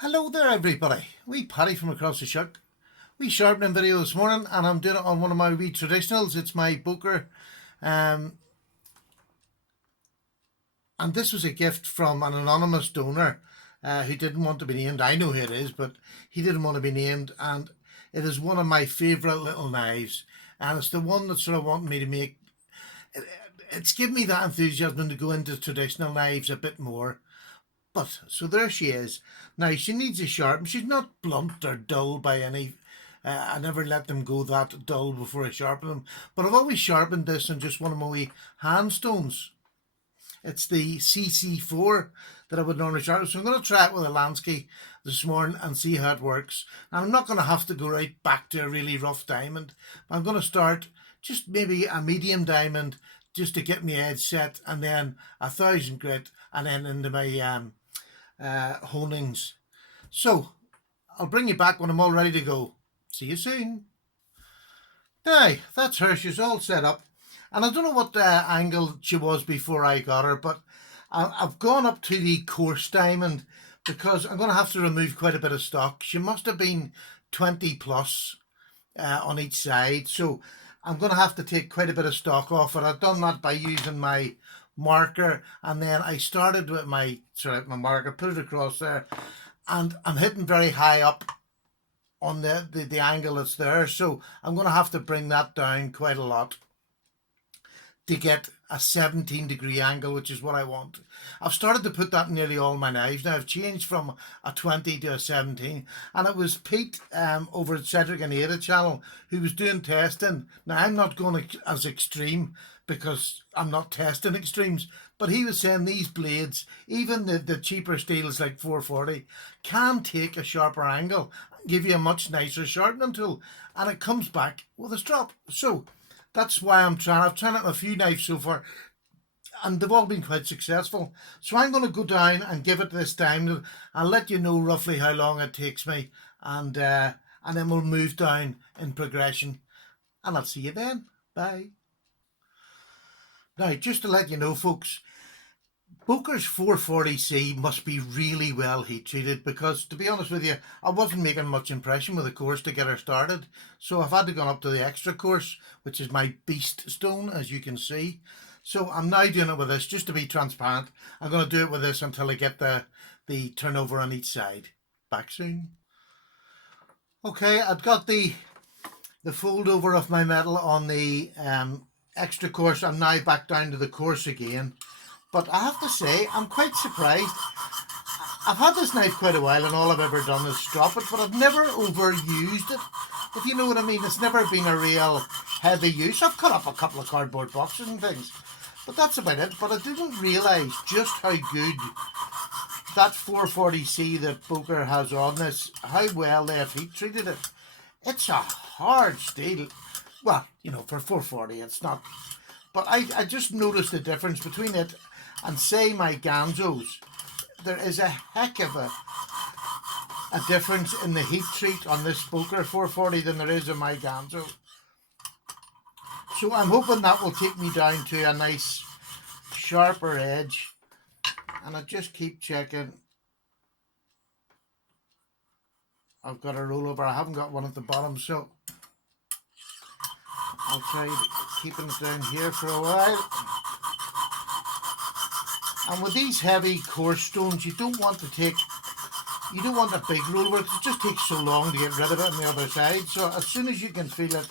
Hello there everybody, wee Paddy from across the shark. Wee sharpening video this morning, and I'm doing it on one of my wee traditionals. It's my Boker, and this was a gift from an anonymous donor who didn't want to be named. I know who it is, but he didn't want to be named, and it is one of my favourite little knives, and it's the one that sort of wanted me to make. It's given me that enthusiasm to go into traditional knives a bit more. But, so there she is. Now, she needs a sharpen. She's not blunt or dull by any... I never let them go that dull before I sharpen them. But I've always sharpened this on just one of my wee hand stones. It's the CC4 that I would normally sharpen. So I'm going to try it with a Lansky this morning and see how it works. And I'm not going to have to go right back to a really rough diamond. I'm going to start just maybe a medium diamond just to get my edge set, and then 1,000 grit, and then into my honings. So I'll bring you back when I'm all ready to go. See you soon. Now, that's her. She's all set up. And I don't know what angle she was before I got her, but I've gone up to the coarse diamond because I'm going to have to remove quite a bit of stock. She must have been 20 plus on each side. So I'm going to have to take quite a bit of stock off it. I've done that by using my marker, and then I started with my marker, put it across there, and I'm hitting very high up on the angle that's there, so I'm going to have to bring that down quite a lot to get a 17-degree angle, which is what I want. I've started to put that in nearly all my knives. Now I've changed from a 20 to a 17, and it was Pete over at Cedric and Ada channel who was doing testing. Now I'm not going as extreme because I'm not testing extremes, but he was saying these blades, even the cheaper steels like 440, can take a sharper angle and give you a much nicer sharpening tool, and it comes back with a strop. So that's why I've tried it on a few knives so far, and they've all been quite successful. So I'm going to go down and give it this time. I'll let you know roughly how long it takes me, and then we'll move down in progression, and I'll see you then. Bye. Now, just to let you know, folks, Boker's 440C must be really well heat treated, because to be honest with you, I wasn't making much impression with the course to get her started, so I've had to go up to the extra course, which is my beast stone, as you can see. So I'm now doing it with this just to be transparent. I'm going to do it with this until I get the turnover on each side. Back soon. Okay, I've got the fold over of my metal on the extra course. I'm now back down to the course again. But I have to say, I'm quite surprised. I've had this knife quite a while, and all I've ever done is strop it, but I've never overused it, if you know what I mean. It's never been a real heavy use. I've cut up a couple of cardboard boxes and things, but that's about it. But I didn't realise just how good that 440C that Boker has on this, how well they have heat treated it. It's a hard steel. Well, you know, for 440 it's not, but I just noticed the difference between it and say my Ganzos. There is a heck of a difference in the heat treat on this Boker 440 than there is in my Ganzo. So I'm hoping that will take me down to a nice sharper edge, and I just keep checking. I've got a rollover, I haven't got one at the bottom, so I'll try keeping it down here for a while. And with these heavy coarse stones, you don't want a big rollover, because it just takes so long to get rid of it on the other side. So as soon as you can feel it,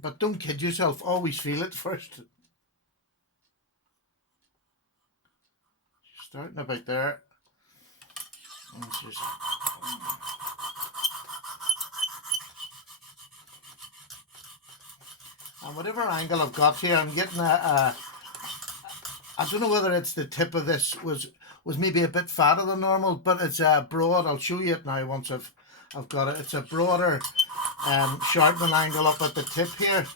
but don't kid yourself, always feel it first. Starting about there. And whatever angle I've got here, I'm getting I don't know whether it's the tip of this was maybe a bit fatter than normal, but it's broad. I'll show you it now once I've got it. It's a broader sharpening angle up at the tip here.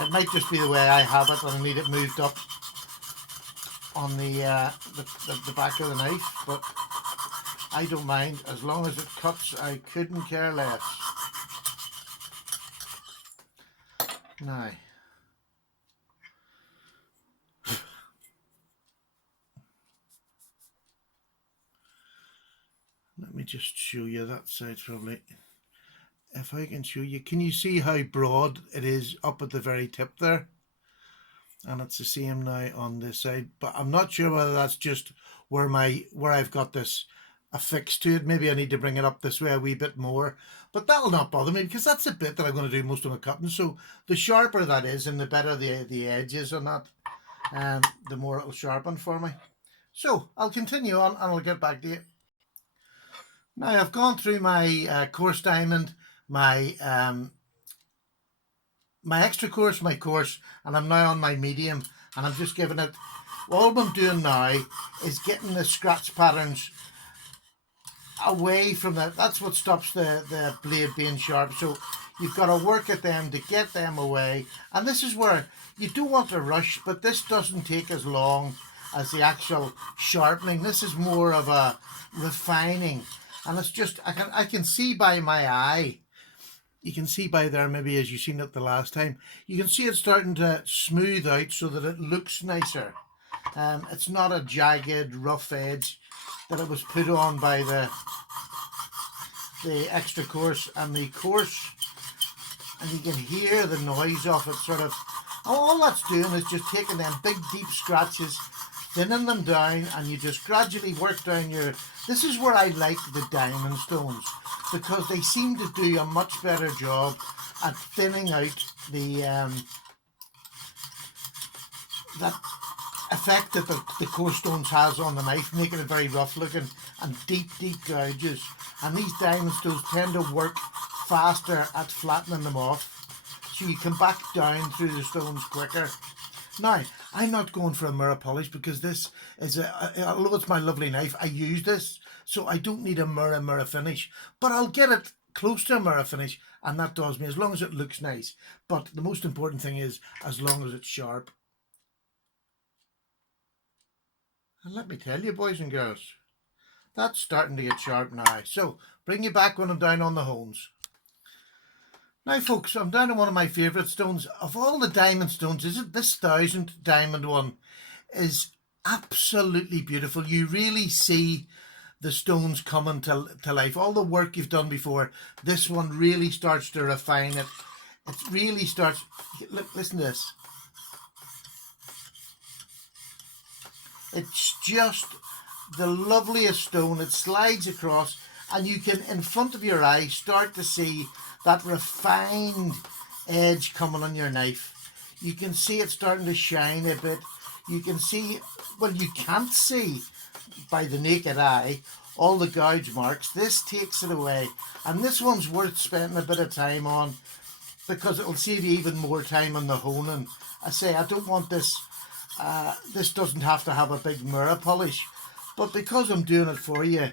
It might just be the way I have it, and I need it moved up on the back of the knife, but I don't mind as long as it cuts. I couldn't care less. Now, just show you that side probably. If I can show you, can you see how broad it is up at the very tip there? And it's the same now on this side, but I'm not sure whether that's just where I've got this affixed to it. Maybe I need to bring it up this way a wee bit more, but that'll not bother me because that's the bit that I'm going to do most of my cutting. So the sharper that is and the better the edges on that, the more it'll sharpen for me. So I'll continue on and I'll get back to you. Now I've gone through my coarse diamond, my extra coarse, my coarse, and I'm now on my medium, and I'm just giving it, all I'm doing now is getting the scratch patterns away from that's what stops the blade being sharp. So you've got to work at them to get them away, and this is where you don't want to rush, but this doesn't take as long as the actual sharpening. This is more of a refining, and it's just, I can see by my eye, you can see by there, maybe as you seen it the last time, you can see it starting to smooth out so that it looks nicer. It's not a jagged, rough edge that it was put on by the extra coarse and the coarse, and you can hear the noise of it sort of. All that's doing is just taking them big, deep scratches, thinning them down, and you just gradually work down your. This is where I like the diamond stones, because they seem to do a much better job at thinning out the that effect that the coarse stones has on the knife, making it very rough looking and deep gouges. And these diamond stones tend to work faster at flattening them off, so you can back down through the stones quicker. Now, I'm not going for a mirror polish because this is although it's my lovely knife, I use this, so I don't need a mirror finish, but I'll get it close to a mirror finish, and that does me, as long as it looks nice. But the most important thing is, as long as it's sharp. And let me tell you, boys and girls, that's starting to get sharp now. So, bring you back when I'm down on the hones. Now, folks, I'm down on one of my favourite stones. Of all the diamond stones, this 1000 diamond one is absolutely beautiful. You really see the stones coming to life. All the work you've done before, this one really starts to refine it. It really starts. Look, listen to this. It's just the loveliest stone. It slides across, and you can, in front of your eye, start to see that refined edge coming on your knife. You can see it starting to shine a bit. You can see, well, you can't see by the naked eye all the gouge marks. This takes it away, and this one's worth spending a bit of time on because it will save you even more time on the honing. I say, I don't want this. This doesn't have to have a big mirror polish, but because I'm doing it for you,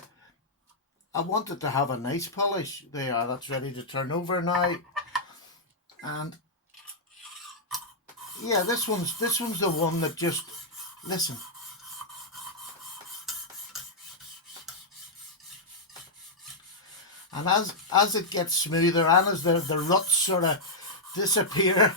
I want it to have a nice polish. There you are, that's ready to turn over now. And yeah, this one's the one that just, listen. And as it gets smoother and as the ruts sort of disappear,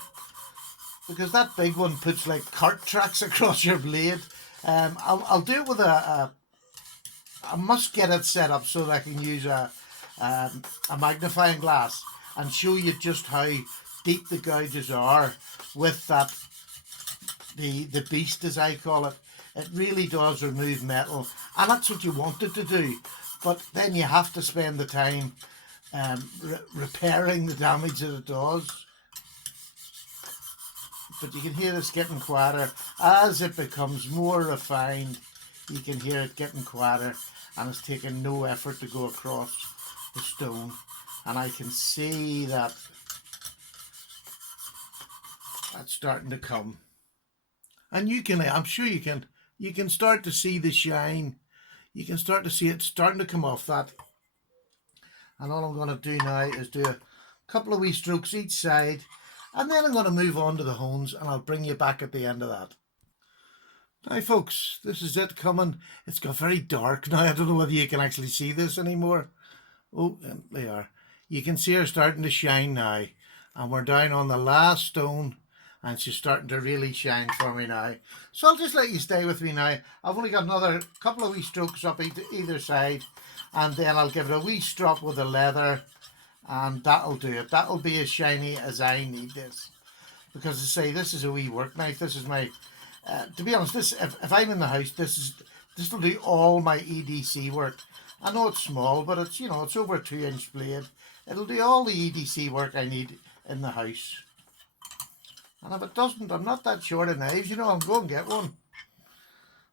because that big one puts like cart tracks across your blade. I'll do it with I must get it set up so that I can use a magnifying glass and show you just how deep the gouges are with that, the beast as I call it. It really does remove metal, and that's what you want it to do. But then you have to spend the time repairing the damage that it does. But you can hear this getting quieter. As it becomes more refined, you can hear it getting quieter, and it's taking no effort to go across the stone. And I can see that that's starting to come. And you can, I'm sure you can start to see the shine. You can start to see it starting to come off that. And all I'm going to do now is do a couple of wee strokes each side, and then I'm going to move on to the hones, and I'll bring you back at the end of that. Now, folks, this is it coming. It's got very dark now. I don't know whether you can actually see this anymore. Oh, they are. You can see her starting to shine now. And we're down on the last stone. and she's starting to really shine for me now. So I'll just let you stay with me now. I've only got another couple of wee strokes up either side, and then I'll give it a wee strop with the leather, and that'll do it. That'll be as shiny as I need this. Because I say, this is a wee work knife. This is my, to be honest, this if I'm in the house, this will do all my EDC work. I know it's small, but it's, you know, it's over a 2-inch blade. It'll do all the EDC work I need in the house. And if it doesn't, I'm not that short of knives, you know, I'll go and get one.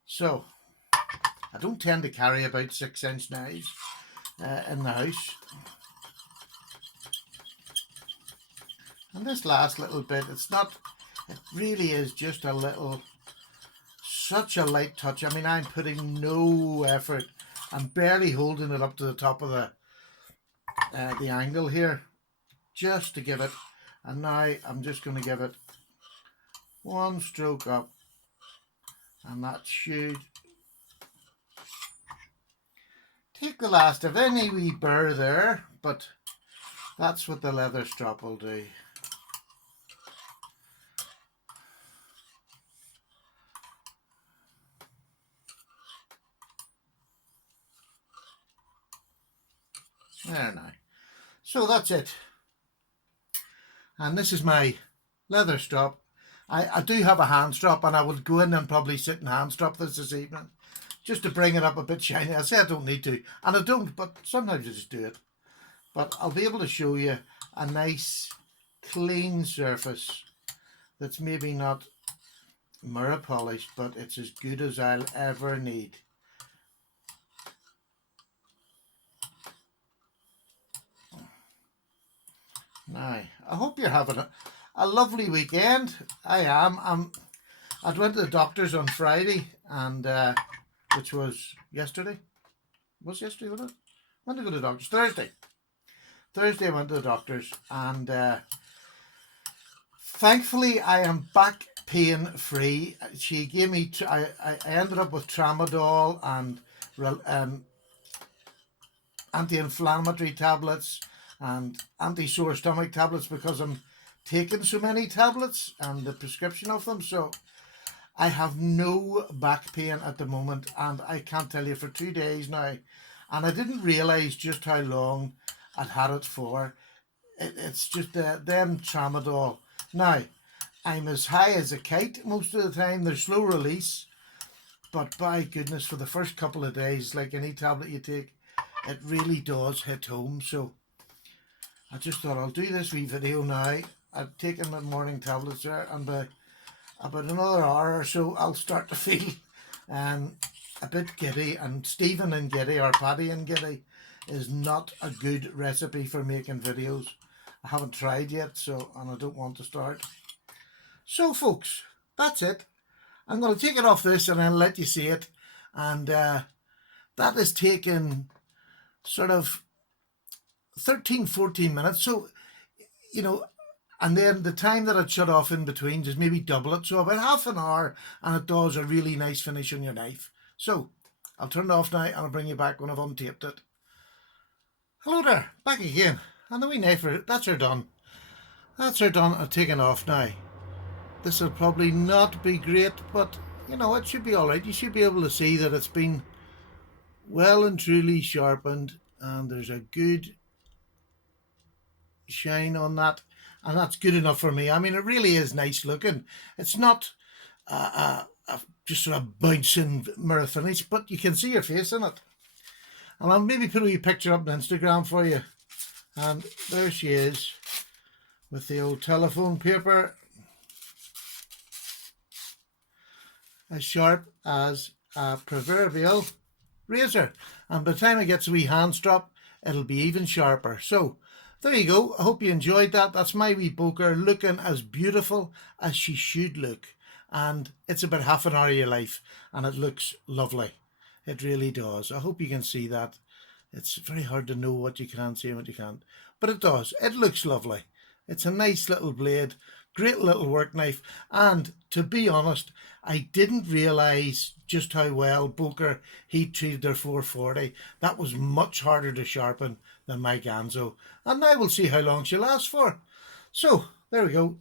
So, I don't tend to carry about 6-inch knives in the house. And this last little bit, it really is just a little, such a light touch. I mean, I'm putting no effort. I'm barely holding it up to the top of the angle here, just to give it. And now I'm just going to give it one stroke up, and that should take the last of any wee burr there, but that's what the leather strop will do. There now. So that's it. And this is my leather strop. I do have a hand strop, and I would go in and probably sit and hand strop this evening, just to bring it up a bit shiny. I say I don't need to, and I don't, but sometimes I just do it. But I'll be able to show you a nice, clean surface that's maybe not mirror polished, but it's as good as I'll ever need. Now, I hope you're having a lovely weekend. I am. I went to the doctor's on Friday, and which was yesterday. Was yesterday, wasn't it? When did I go to the doctor's? Thursday. Thursday I went to the doctor's, and thankfully I am back pain free. She gave me, I ended up with tramadol and anti-inflammatory tablets and anti-sore stomach tablets, because I'm taking so many tablets and the prescription of them. So I have no back pain at the moment, and I can't tell you, for 2 days now, and I didn't realise just how long I'd had it for. It's just them tramadol. Now, I'm as high as a kite most of the time. They're slow release, but by goodness, for the first couple of days, like any tablet you take, it really does hit home. So I just thought I'll do this wee video now. I've taken my morning tablets there, and by about another hour or so I'll start to feel a bit giddy. And Stephen and giddy, or Paddy and giddy, is not a good recipe for making videos. I haven't tried yet, so, and I don't want to start. So folks, that's it. I'm going to take it off this and I'll let you see it. And that is taken sort of 13-14 minutes. So, you know, and then the time that I'd shut off in between, just maybe double it. So about half an hour, and it does a really nice finish on your knife. So I'll turn it off now, and I'll bring you back when I've untaped it. Hello there, back again. And the wee knife, that's her done. That's her done and taken off now. This will probably not be great, but you know, it should be alright. You should be able to see that it's been well and truly sharpened, and there's a good shine on that, and that's good enough for me. I mean, it really is nice looking. It's not just sort of bouncing mirror finish, but you can see your face in it. And I'll maybe put a wee picture up on Instagram for you. And there she is with the old telephone paper, as sharp as a proverbial razor. And by the time it gets a wee hand strop, it'll be even sharper. So there you go. I hope you enjoyed that. That's my wee Boker, looking as beautiful as she should look. And it's about half an hour of your life, and it looks lovely. It really does. I hope you can see that. It's very hard to know what you can see and what you can't, but it does. It looks lovely. It's a nice little blade, great little work knife. And to be honest, I didn't realise just how well Boker heat treated their 440. That was much harder to sharpen than my Ganzo. And now we'll see how long she lasts for. So there we go.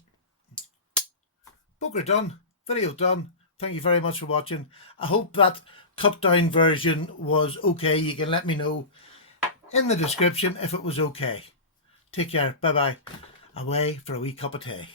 Boker done. Video done. Thank you very much for watching. I hope that cut down version was okay. You can let me know in the description if it was okay. Take care. Bye bye. Away for a wee cup of tea.